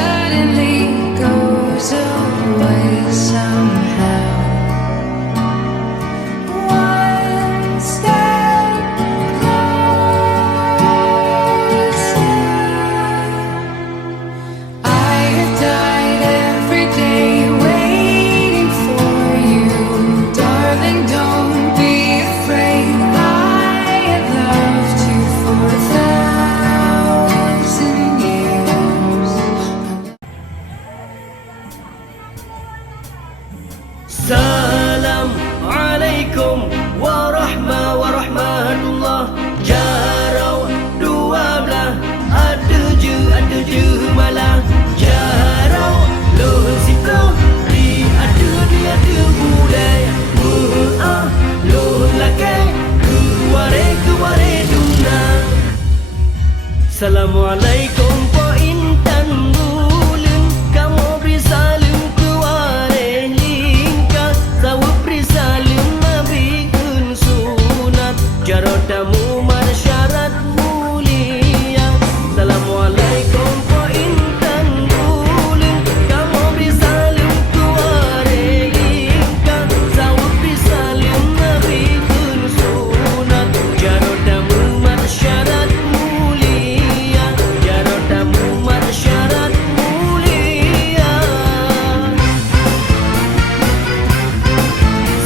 suddenly goes away somehow. One step closer. I have died every day waiting for you, darling. Don't be afraid. I have loved you for 1,000 years. Salam alaikum warahmatullah. Jarau dua belah, ada je malah. Jarau loh situ di ada mulai. Loh lakai kuare duna. Assalamualaikum po intan bulan, kamu beri salam kuare lingka, sawu beri salam nabi kun sunat, jarotamu marsyarat mulia. Assalamualaikum po intan bulan, kamu beri salam kuare lingka, sawu beri salam nabi kun sunat, jarotamu marsyarat mulia, jarotamu marsyarat mulia.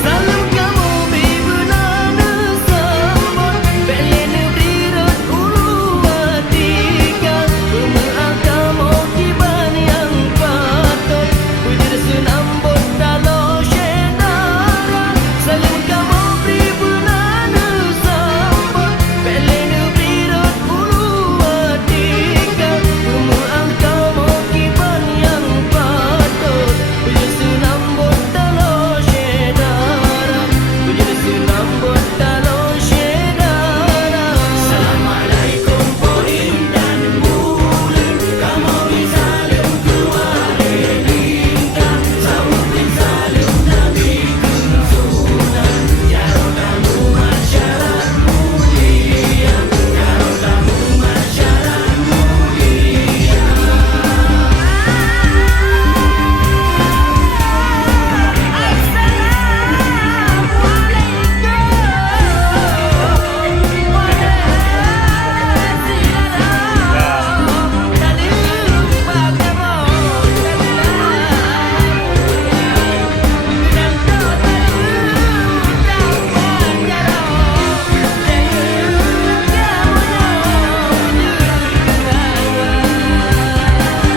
Salam kamu bibunana sambut, belena birat ulu atika, pemeang kamu kiban yang patut, wujud senambut dalam syedara. Salam kamu bibunana sambut, belena birat ulu atika, pemeang kamu kiban yang patut, wujud senambut dalam syedara, wujud senambut dalam syedara. Assalamualaikum po intan bulan, kamu bisalam kuare lingka, sawu bisalam nabi kun sunat, jarotamu marsyarat mulia, jarotamu marsyarat mulia.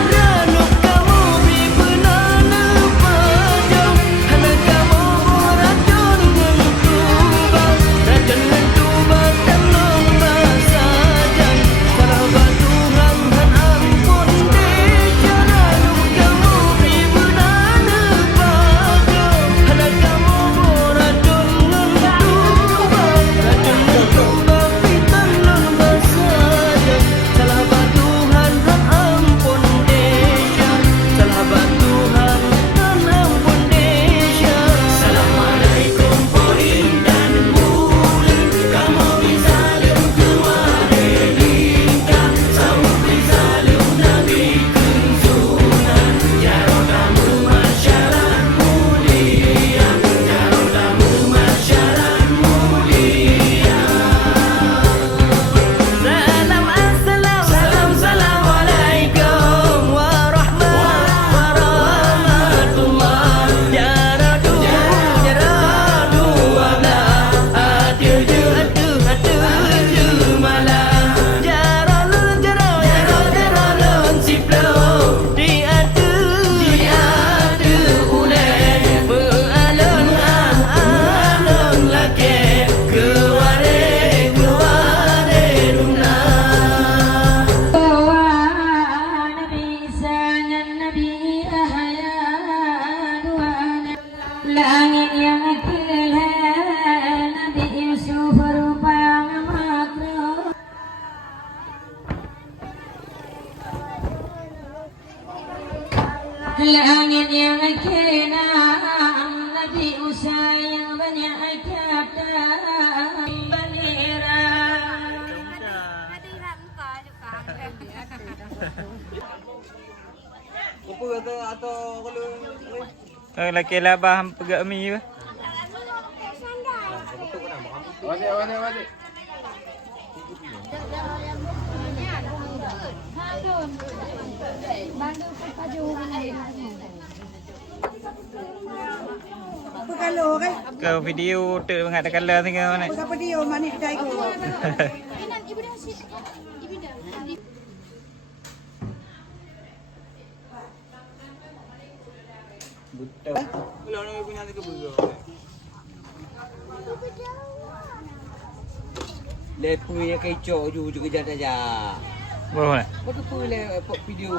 Ranuk kamu bibunana panjang, anak kamu racun ngentubang, racun ngentubang tenang basajan, sahabat Tuhan han ampun deja. Ranuk kamu bibunana panjang, anak kamu racun ngentubang, racun ngentubang tenang basajan, sahabat Tuhan han ampun deja, sahabat Tuhan han ampun deja. Assalamualaikum po intan bulan, kamu bisalam kuare lingka, sawu bisalam nabi kun sunat, jarotamu marsyarat mulia, jarotamu marsyarat mulia. Assalamualaikum warahmatullah. Jaradu walah, adu malah. Jaralun siplo, diadu ulai, alun lake, kuare duna. Langit yang kelihat Nabi Yusuf rupa makhluk. Langit yang kenam Nabi Musa yang banyak kata bendera. apa atau kalau Laki labah pegak mi apa? Wadi. Kalau kan, Kau video tu mengatakan lah tinggal mana? siapa dia manik dai ko. Betul. Kalau nak punya ni ke buruk. Lepu yang kecoh ju kerja saja. Boleh. Apa tu le video.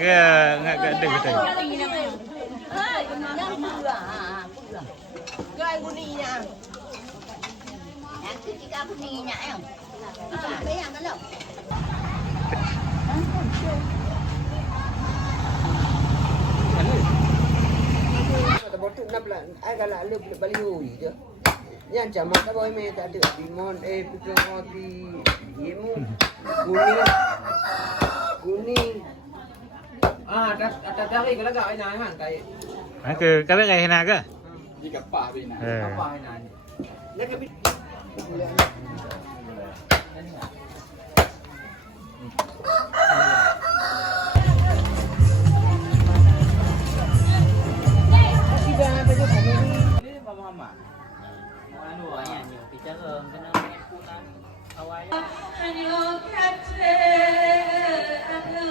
Enggak ada betul. Botuk nak pula, ai kalau lu balik hui je. Yang jamak tak boleh main tak ada. Bimon pikir roti. Yemu. Kuning. Tak cari kalau gak ai nai tai. Ke kau nak nak ke? Di kapak bina. Eh. Kapak ai nai. Nak ke Hanya kata aku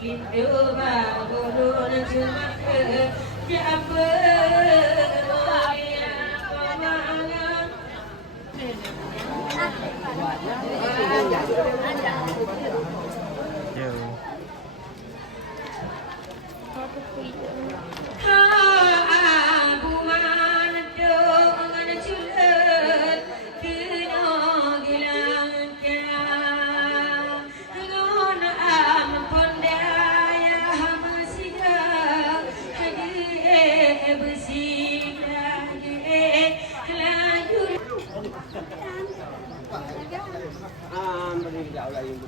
Lindu baru nak cuma siapa Yo. beri dah lah yang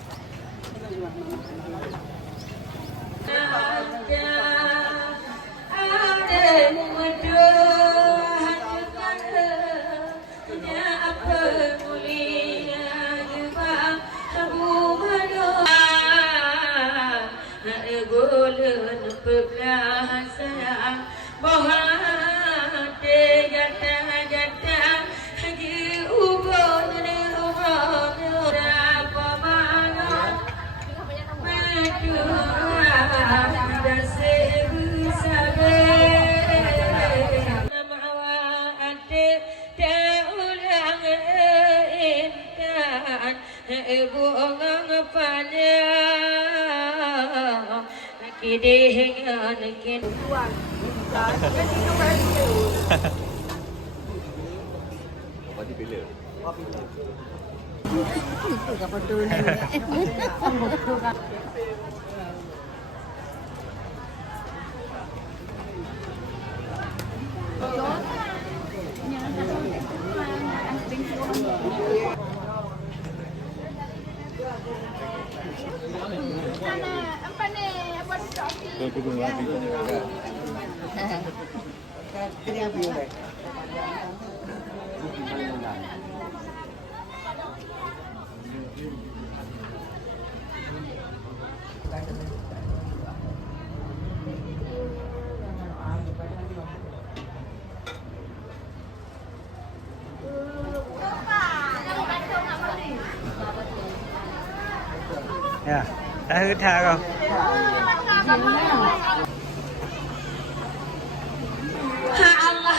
Ya, dah dah kau. Allah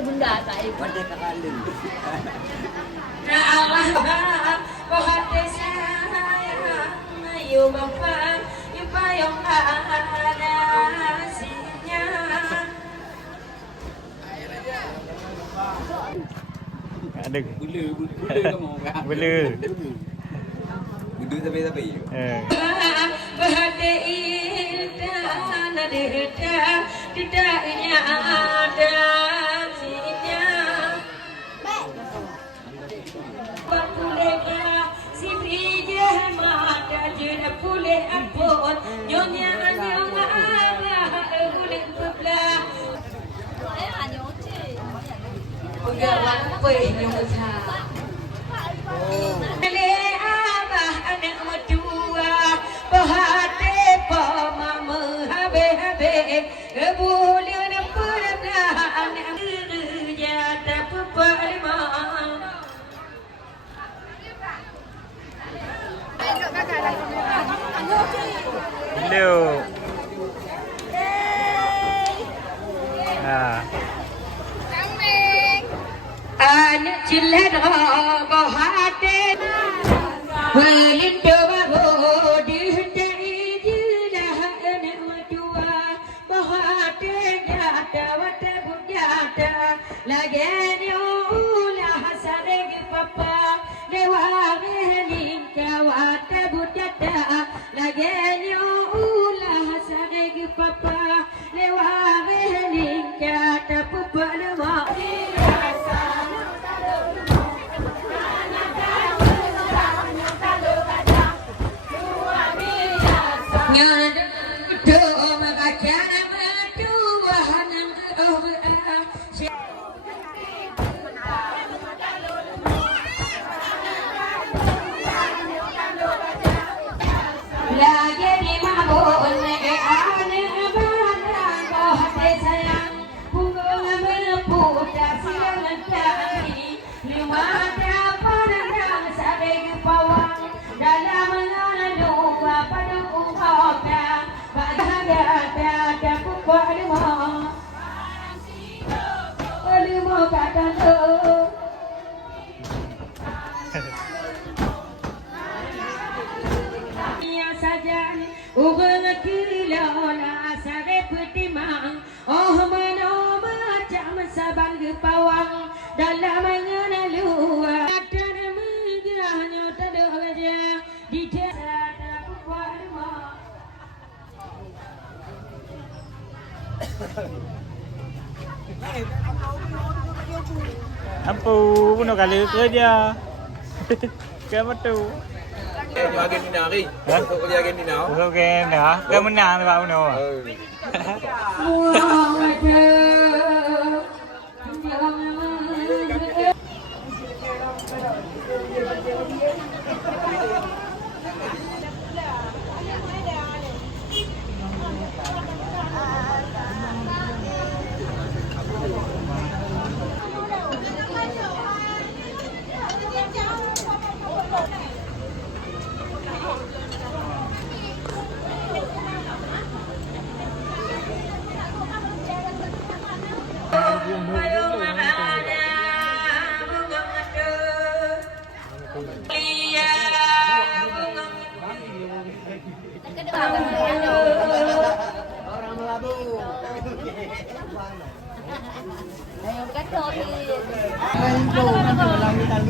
benda tak ikut. pada kekalin. Nah Bahati sayang Ayo bapak Yupayong ada Sinya Ada. Bulu kamu kan? Bulu. Bulu tapi. Bahati indah Nadita Tidaknya ada Sinya Bakuleka Si bijah mata Jena pulih apun Nyonya nyonya Kulit bebelah Pegang peh nyota. Ele abah anak medua, bahate pamama habe boleh nak pernah anak kerja tak perlima. Bulu. Nah. Anak cilet bahate Walindo baru dihendai jelah anak medua bahate nyata wata bujata lagi ulah sareg papa lewari lingka wata bujata lagi ulah sareg papa lewari lingka tapu palwa pawang dalam mengenal dan megahnya tak ada wajah di desa tak kuat rumah. Ampu puno kali kerja. Kamu tu. Bagian ni nari. Kau bagian ni now. Okey dah. Kamu menang tu Pak Puno.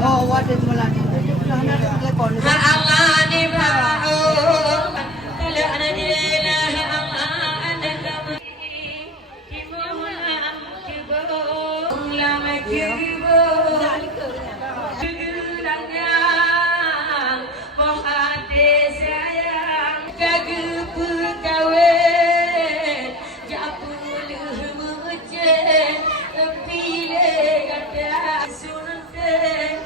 Oh, wadah mulan. Allah ni bau, kalau ada dia Allah ada kami. Timulam kibau, lama kibau. Segulangnya, mohade sayang, kagu kawin, japuluh mujen, pilih kata sunten.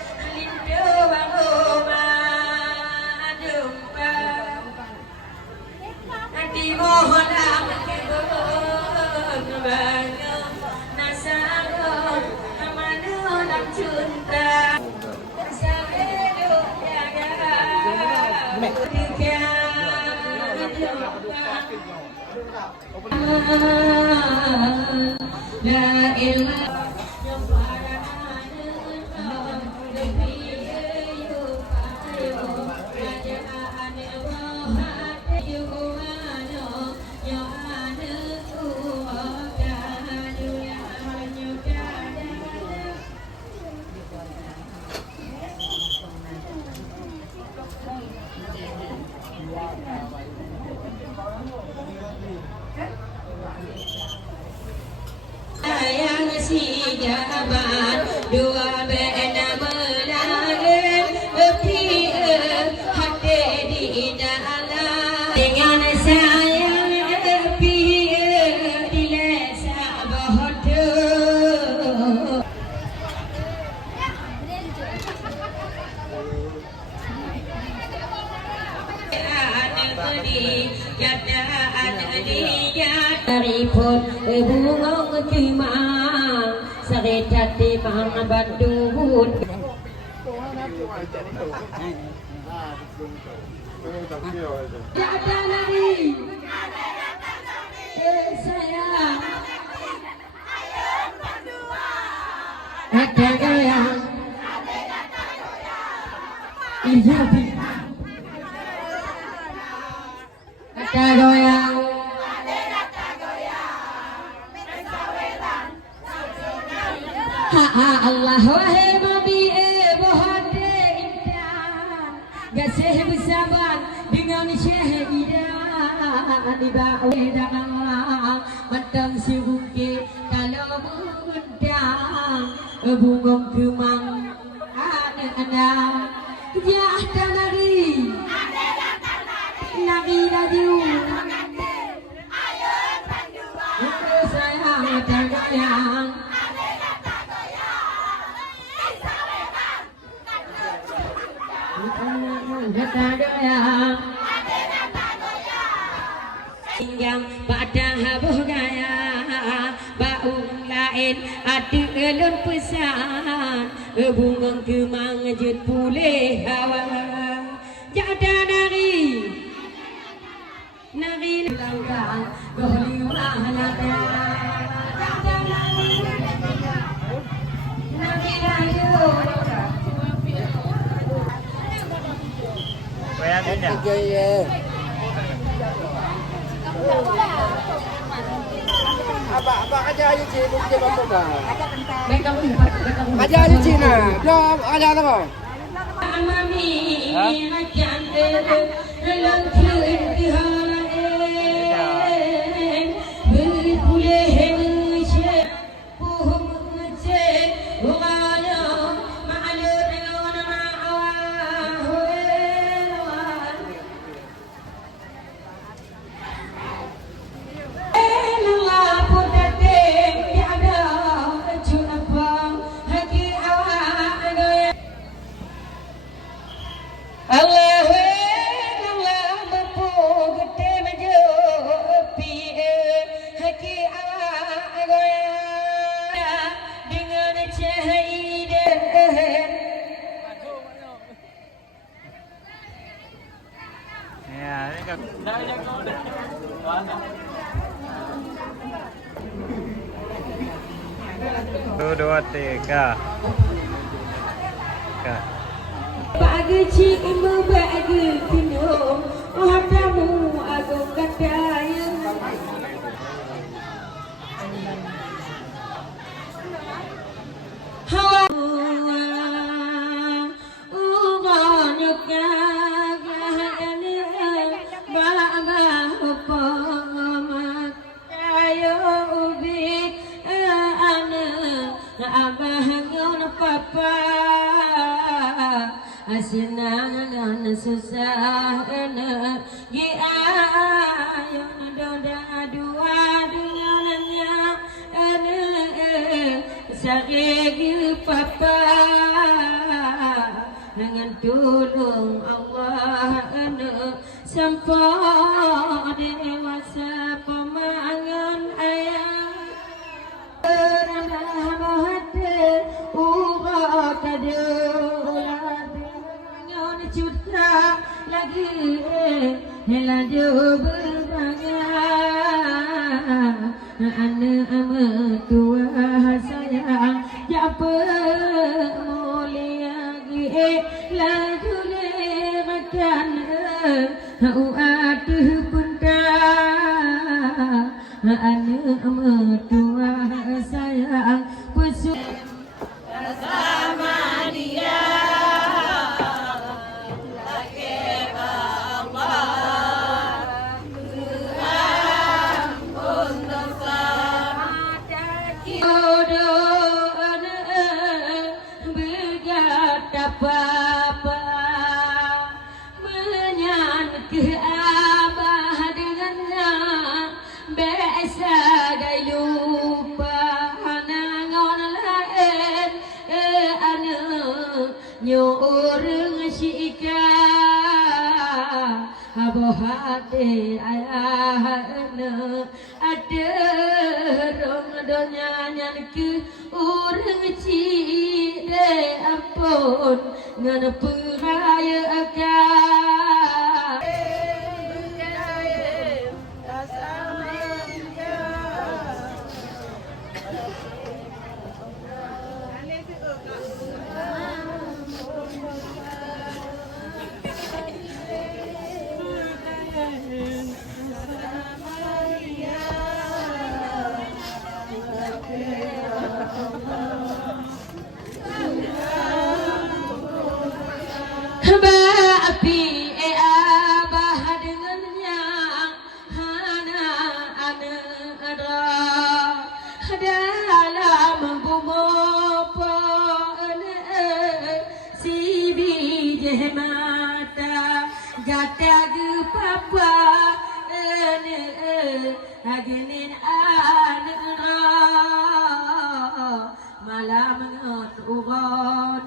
La ilaha ni Jada adani dari pun bunga kemang Seretat di bang bandut Jada nari sayang Ada goyang Iya Ada goyang Ha Allah wahai mabi bohade imtihan Gasih bersabar dengan syahidan Dibawa dengan Matam si bukit kalau mengundang Bungong kemang anak-anak Jahda nari Nari laju Sayang dan goyang Jahda goyang Yang pada habuh gaya Bau lain ada elon pesan Bunga kemang jet pulih hawa Jada nari Nari langkah Gohli wahlada Jada nari Nari layu Bayangin ya. Apa aja aja sih bukti apa? Bekam Aja aja Cina. Belum ada apa? Amami Rajan Lelang kuen dihalain Berpulih nge Puhum nge Bukanya Ma'alur dengan ma'awah Lelah pun dating Tiada Cunapa Haki awak Goyang Allah Allah berpuk gede maju pie haki awak goyang dengan cahaya Ya, ini kan. Dua, tiga. Bagi cik ibu bagi pinum Hadamu agung kataya Hawa Uganya kagahani Baba upamat Ayo ubi Ana Abah ngon papa Asinangan susah ena Gi ayam doda dua dengannya ena Saregi papa Dengan tolong Allah ena Sampai dewasa pemangan ayam Ranah mahate Urat adulah Juta lagi Lanjut berbagai Anak mertua sayang Japa mulia Laju makan Uatu pun tak Anak mertua sayang Pusuk Bersama dia Papa menyan ke abah dengannya biasa gay lupa nangon lain anu nyurung sika Abohate ayahana ada rong donya nyan ke urang cide ampun ngan peraya agak api abah dengannya hana ana ada dalam bumopo si bijih mata gata ge papa agenin ana malam ngotugon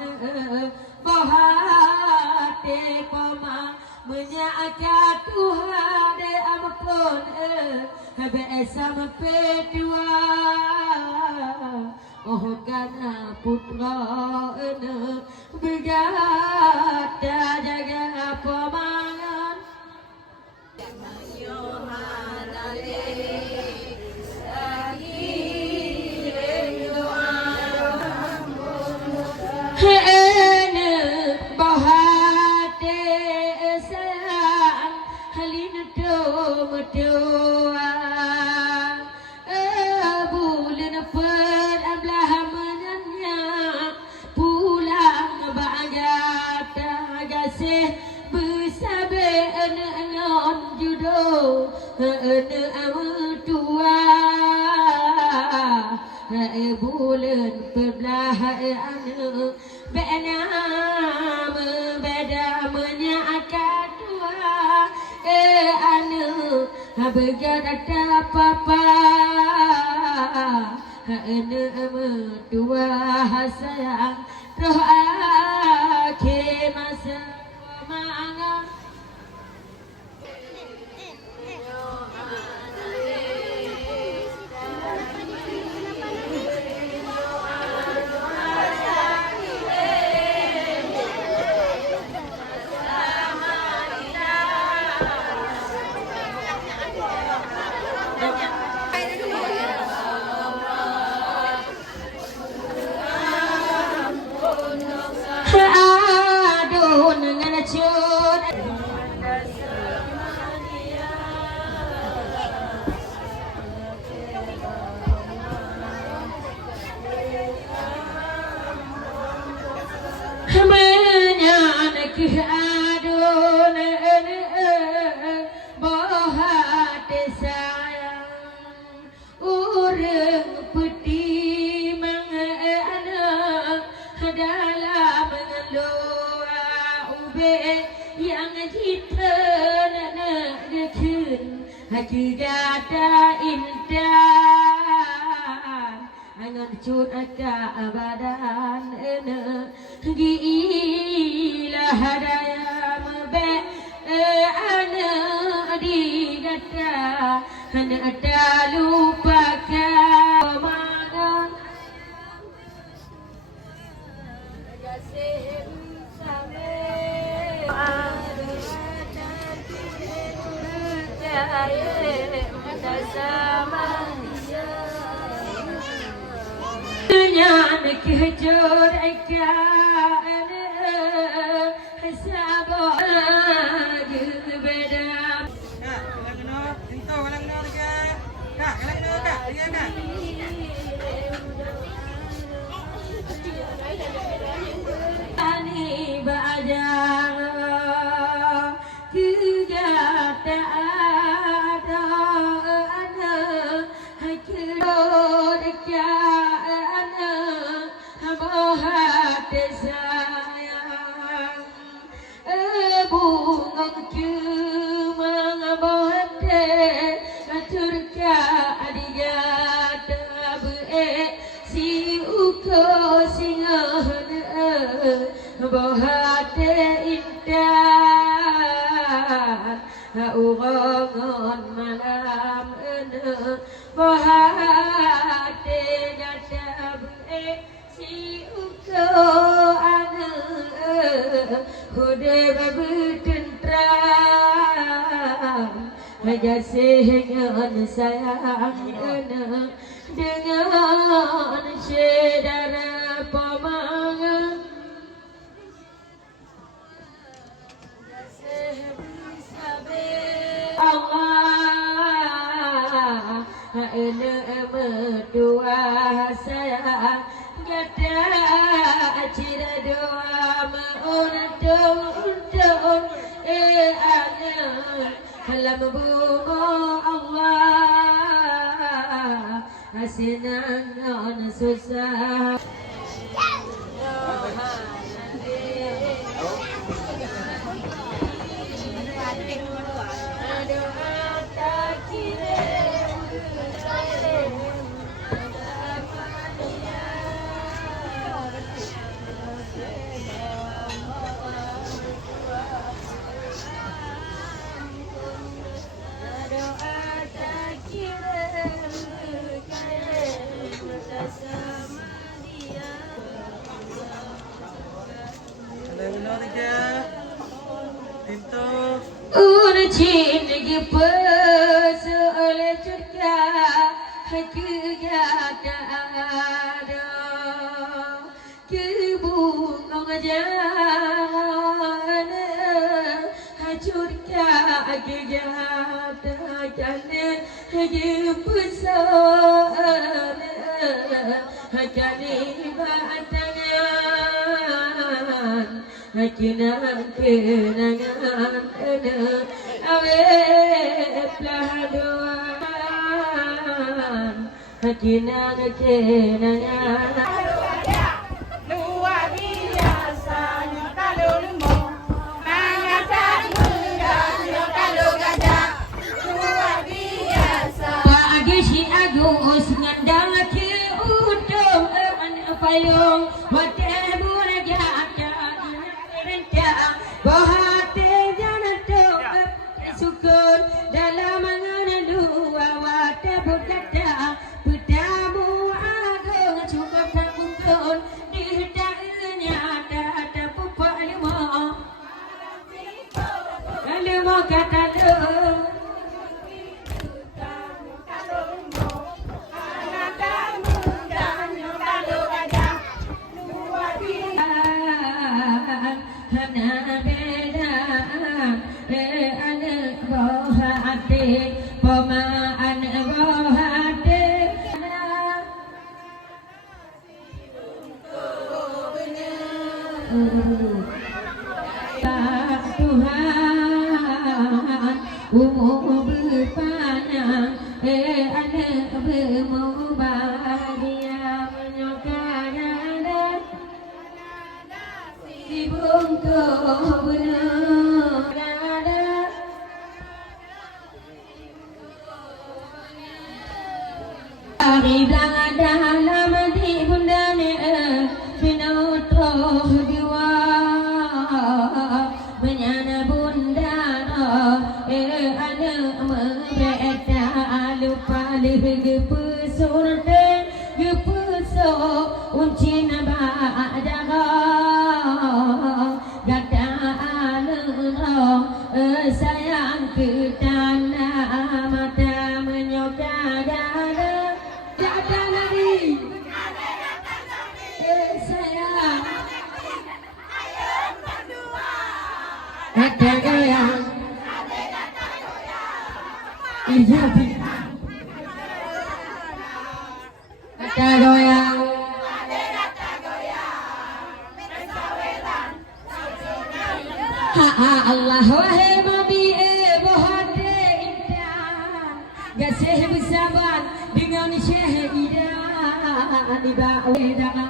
bahate koma menyakat Tuhan ampun besam pedua oh kana putra begata jaga pemangan bulan perbelah anu benam beda menyakat dua anu begada papa anu dua sayang roh akhir masa mangang adun bahate sayang urang peti mangana dalam ngeloa ube yang jitan dekun hati gata indah angan cut badan gila hadaya mebe ana digata hana ada lupakan magan kasih sampai ada sama nyan kejur ikan sabah beda ani bajang kegata ada kejur ikan bahate sayang bungong kemang bahate turka adigata be si uko singahan bahate indah Pohate jatab si uko ane Hude babu tentram Aja sehengan sayang dengan saudara pemangang Allah ene berdua saya gada cira doa meuntung ana halam bunga Allah asinan susah Chin gi pas oleh cerita hakigata ada kebunga jana hacurka hakigata jalan hagi besar hakani batangan hakinan kenangan awetlah doan hakinan kenangan luar biasa kalau lembu mengatakan muda kalau gajah luar biasa pagi si Agus ngandang ke udang payung wadah buraga rencang bahate jangan syukur dalam mengenal wadah budaya budamu agung cukup kabukun di daerahnya ada pupa lima kata lu Tuhan umur berpanjang anak bermubahagia menyokong di bungkuk benar hari belakang dalam di bundanya binotoh dua benyana bunda anak membeda lupa lih pesona gepeso uncin badaga gada anak sayang ke tanah mata menyoga dada dada lari sayang ada goyang ijati ada goyang ha Allah wahai mabi bohate intan gasih bersabar dengan syahidan dibawa dengan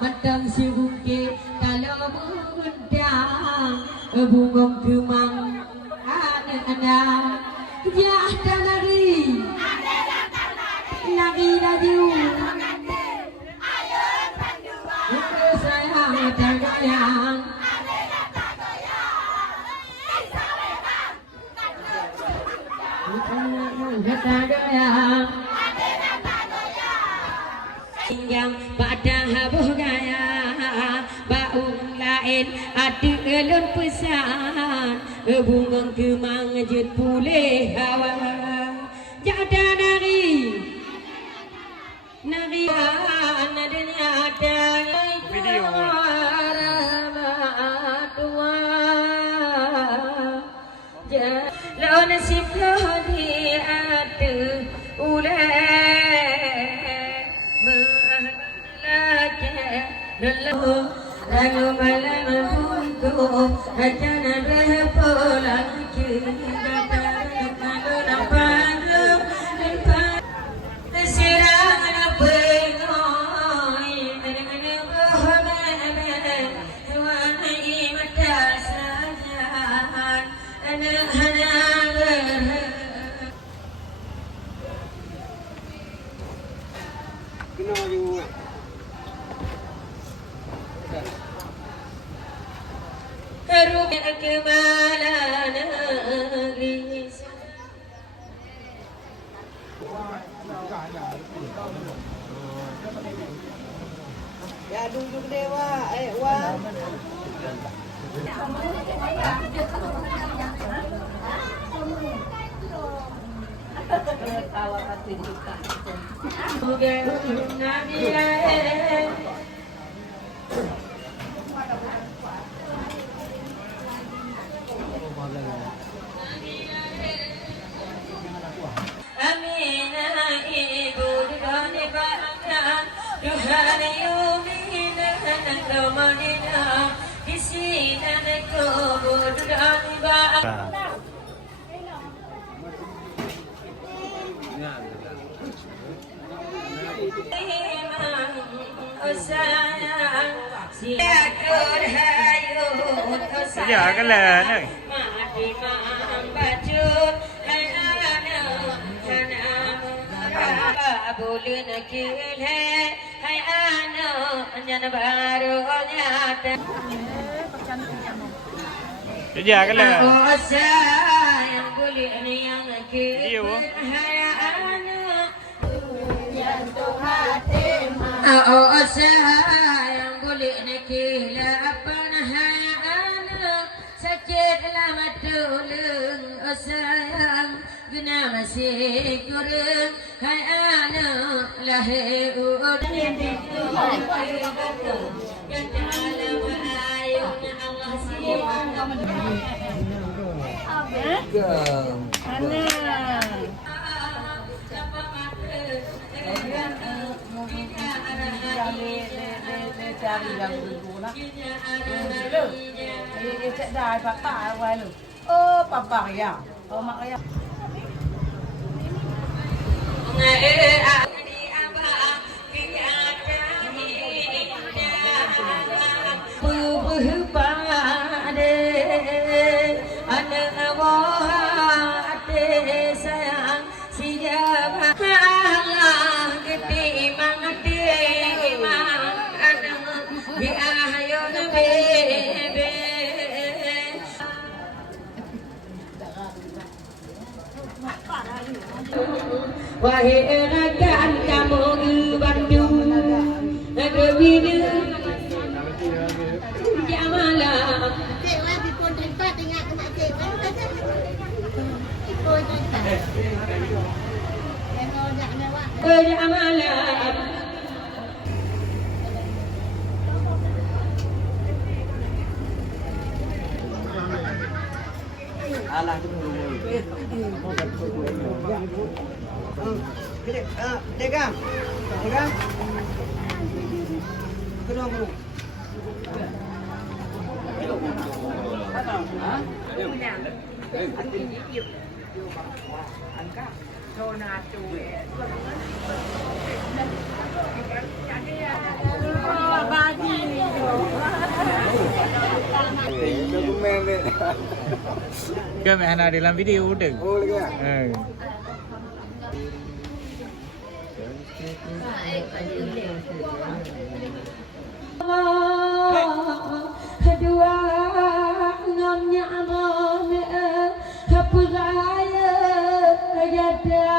matam si bukit kalau mengundang bungong kemang anak-anak ya ada lari lagi sayang tergoyang kata doya yang pada habuh gaya baung lain ada elon pesan bungang kemang jet pulih hawa jada nari nadanya ada Video. Lo nasib lo di ada lalu malam buntu hajana berpulang kita kalau nampak nampak terserang apa ngoi dengan bahagia tuai mata sajan anak-anak Kena you. Karumi kemalan negeri Ya duduk dewa, wan. Amina ibu dudane bangga Tuhan yumina nakamana Kisina nakobo dudane bangga Dạ cái lề này. Dạ cái lề. Yêu không? Sayang boleh nak lapan hayana sakit lama tolong sayang guna masih kurang hayana lahir udah cari yang dulu lah. Cek dah papa awal lu. Oh papa ya. Oh mak ya. Wahai rakan kamu di Bandung Negeri Jamalah Cik wah pun tempat tengah kena cik wah. Ikut tempat. Yang kau nak mewah. Jamalah Alah tu dulu. Degang. Degang. Kedua guru. Ke mẹ nào để làm video đừng. Oh lagi. Kedua ngamnya amam hapuzaya jada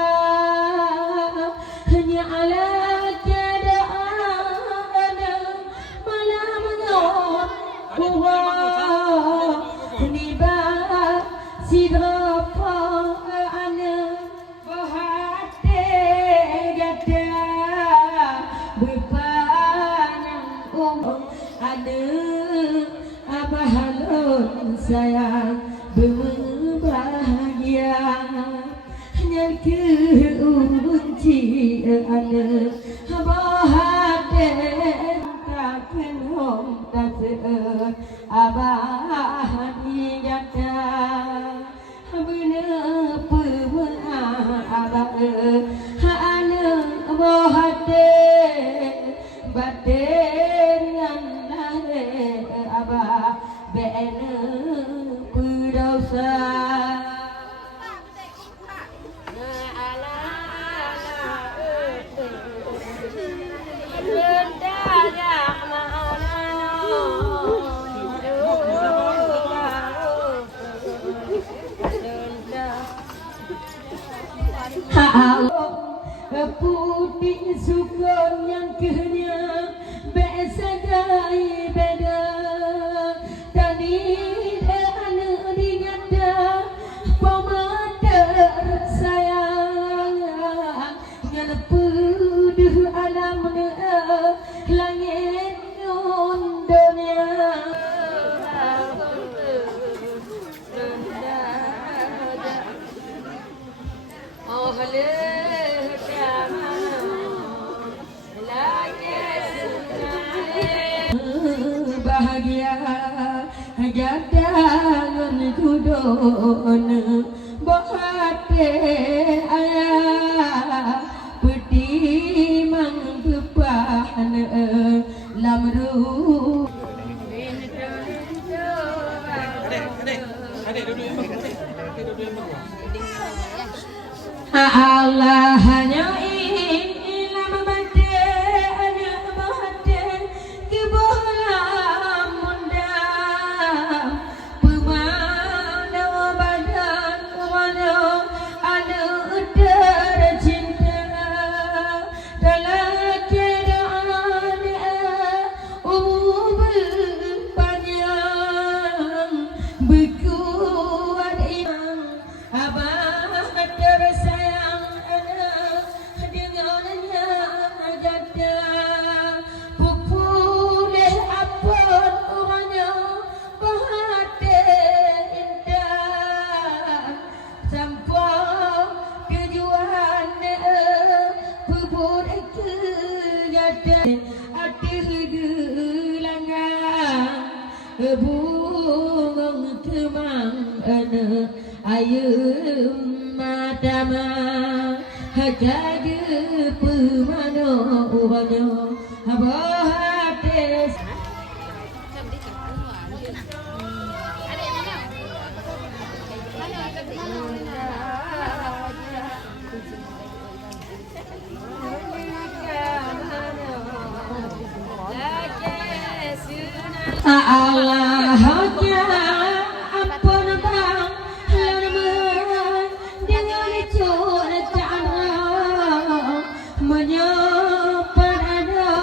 ni ba si berapa ana bahate gada berpanang ada abah halun sayang berbahagia hanya keunci ana bahate takkan hom tak abah ni gada bener pemua abah ana bahate batin yang lahir abah bener berdosa. Putih sukun yang kehnya biasa gaya beda tani anu digada pemater sayang yang puduh alam langit dunia oh halal bahagia gadangan kudon bahate ayah peti mang bepahan lamru Allah hanya ilah membaca anak bahate kebohlam munda pemana badan mana ada tercinta dalam keadaan umur panjang berkuat iman abah tersayang dengannya gada pupulih apun orangnya bahate indah sampai tujuan pupur ke gada hati gelangang bunga kemang ayam madama hagade pemano orangnya bahate Allah hanya ampun bang lemah dengan cara menyapan ada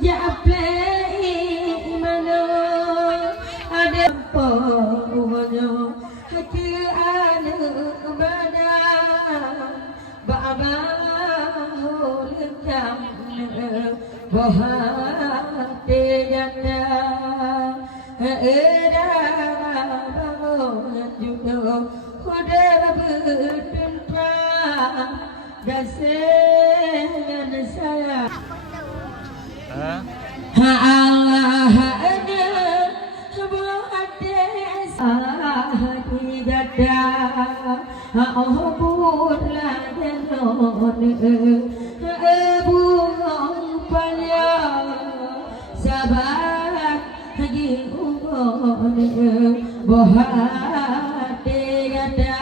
japlei mana ada pokoknya hati ana badan babah lendam bahate ganda era bangun juga udah bertempa gasengan saya Allah ada bahate hati gada oh bulan denon bunga paling sabar lagi umur bahate gada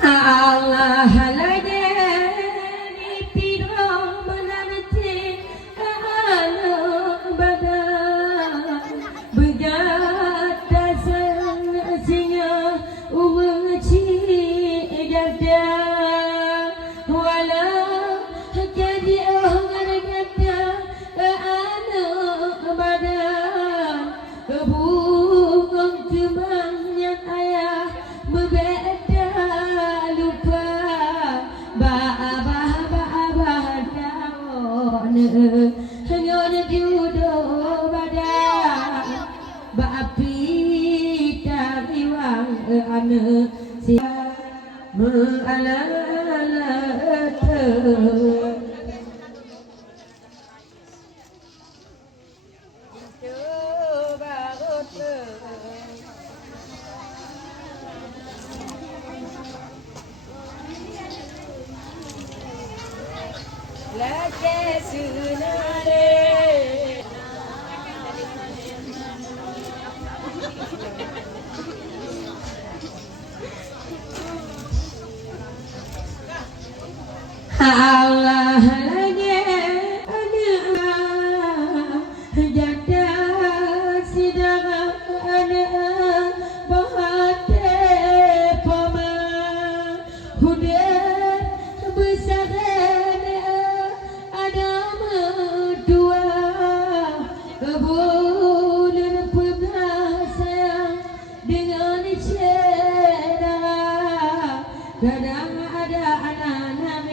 Allah lagi ngon judo badan baapi tariwang ane sia mengalala Allah lagi ada jada sidang ada bahate pama huda besar ada dua bulan pernah dengan cedera kadang ada anak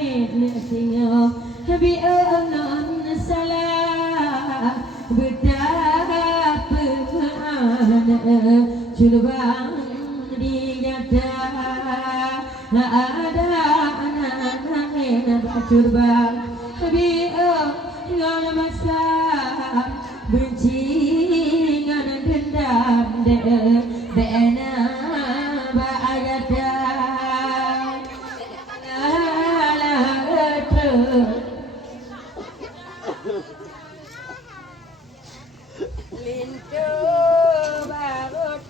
singa bi'anan salah betapa mana culbang dinyata ada anak culbang bi'anan masa benci dengan dendam be'ana ba'ayata Lintu barut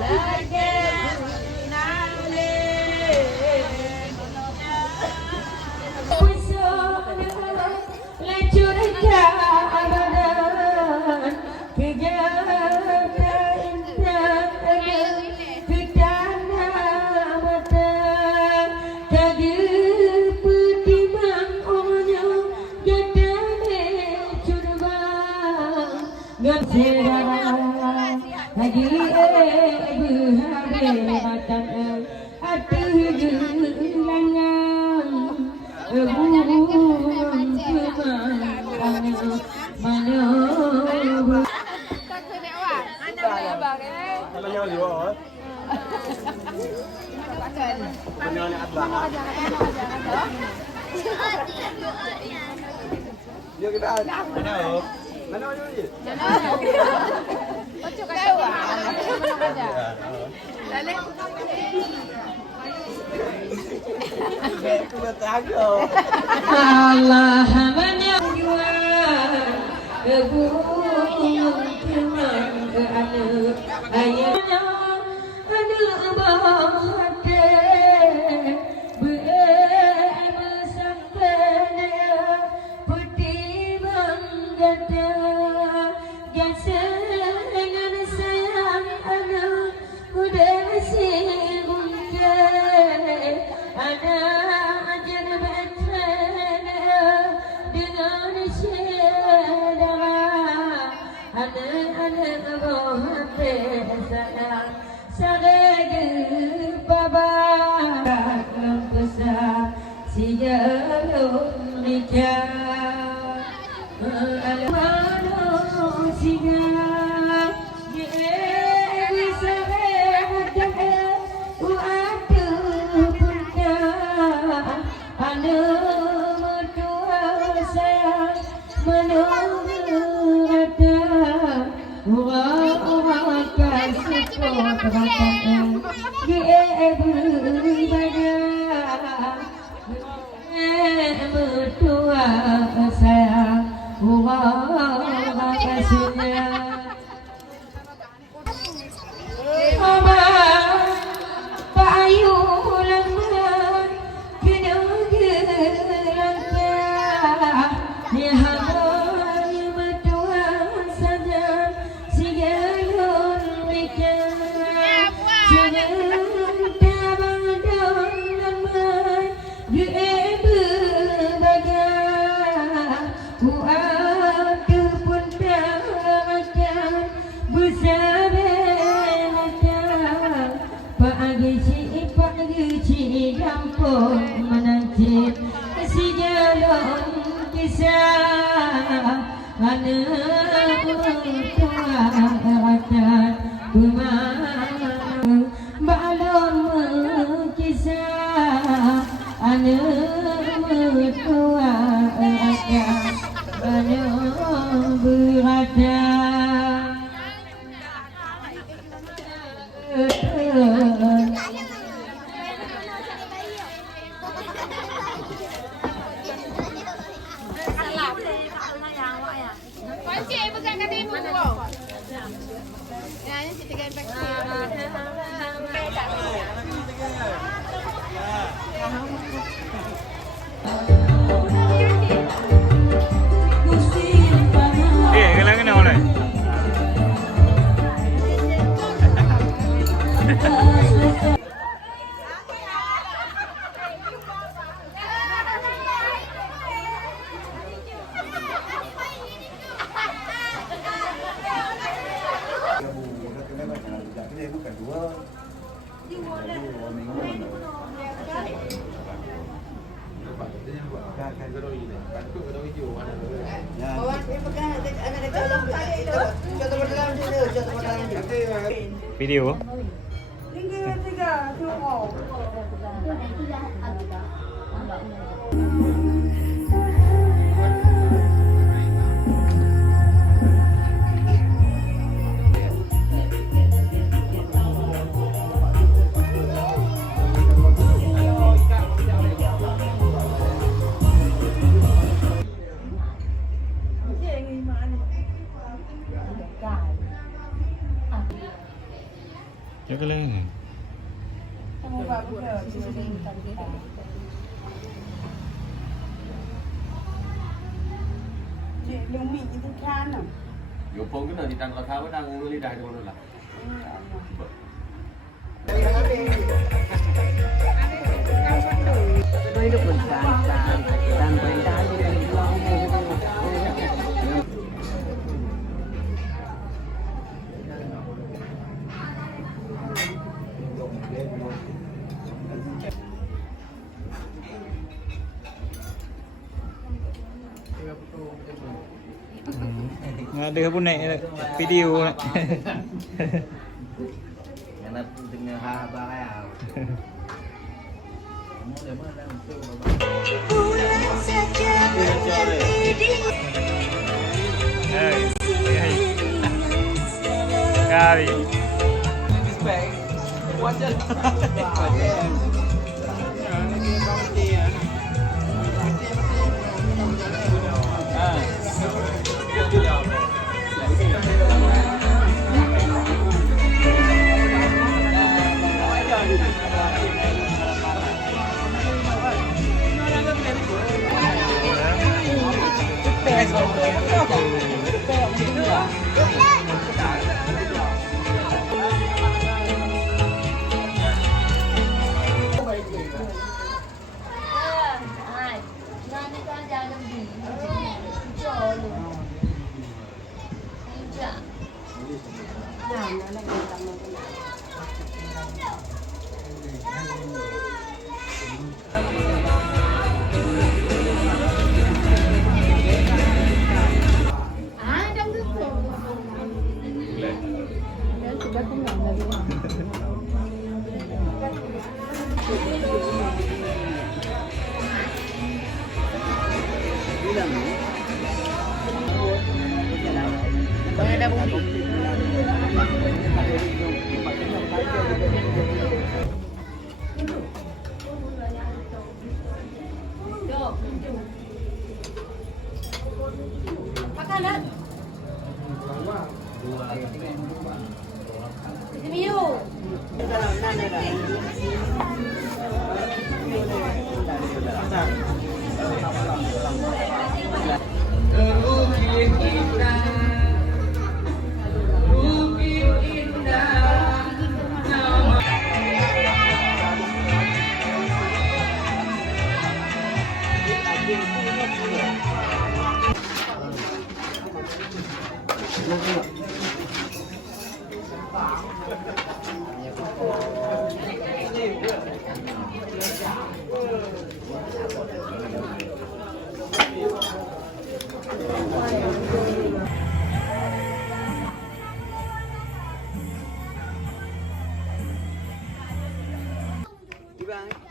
lagi nale lancur badan kegiatan kedana mata kage petimang onyo gadane curbang gatsera lagi berhari matan atuh langang buang kemang mana Namanya Liwat. Namanya Abang. Yuk kita. Mana? Mana ni? Allah menyuai kebunyung kemang ane ayahnya ane bahate bersang kena putih banggata gasengan sayang ane udah masih mungkin ada ajar betrena dengan syedara anak-anak bahate sayang sagege baba besar sigalun nikah alamano sigal bisa ada uatu punta anu mertua sayang menunggu ada orang kasih kebaikan mertua sayang orang kasihnya Mama payu lemah kena gerangnya ya hamil mertua saja sigalun mereka jangan tabang lemah gebu bagai buat pun tak akan bersama kisah anu kuat kumang balon kisah anu kuat anu berada kailangan na ulit. Video. Jaga lang. Yung meat itu kan. Yung phone ko na, di tang katawa na ang ulo dahil ko na. Ada pun naik video. Karena pentingnya haba kaya. Kali. bang.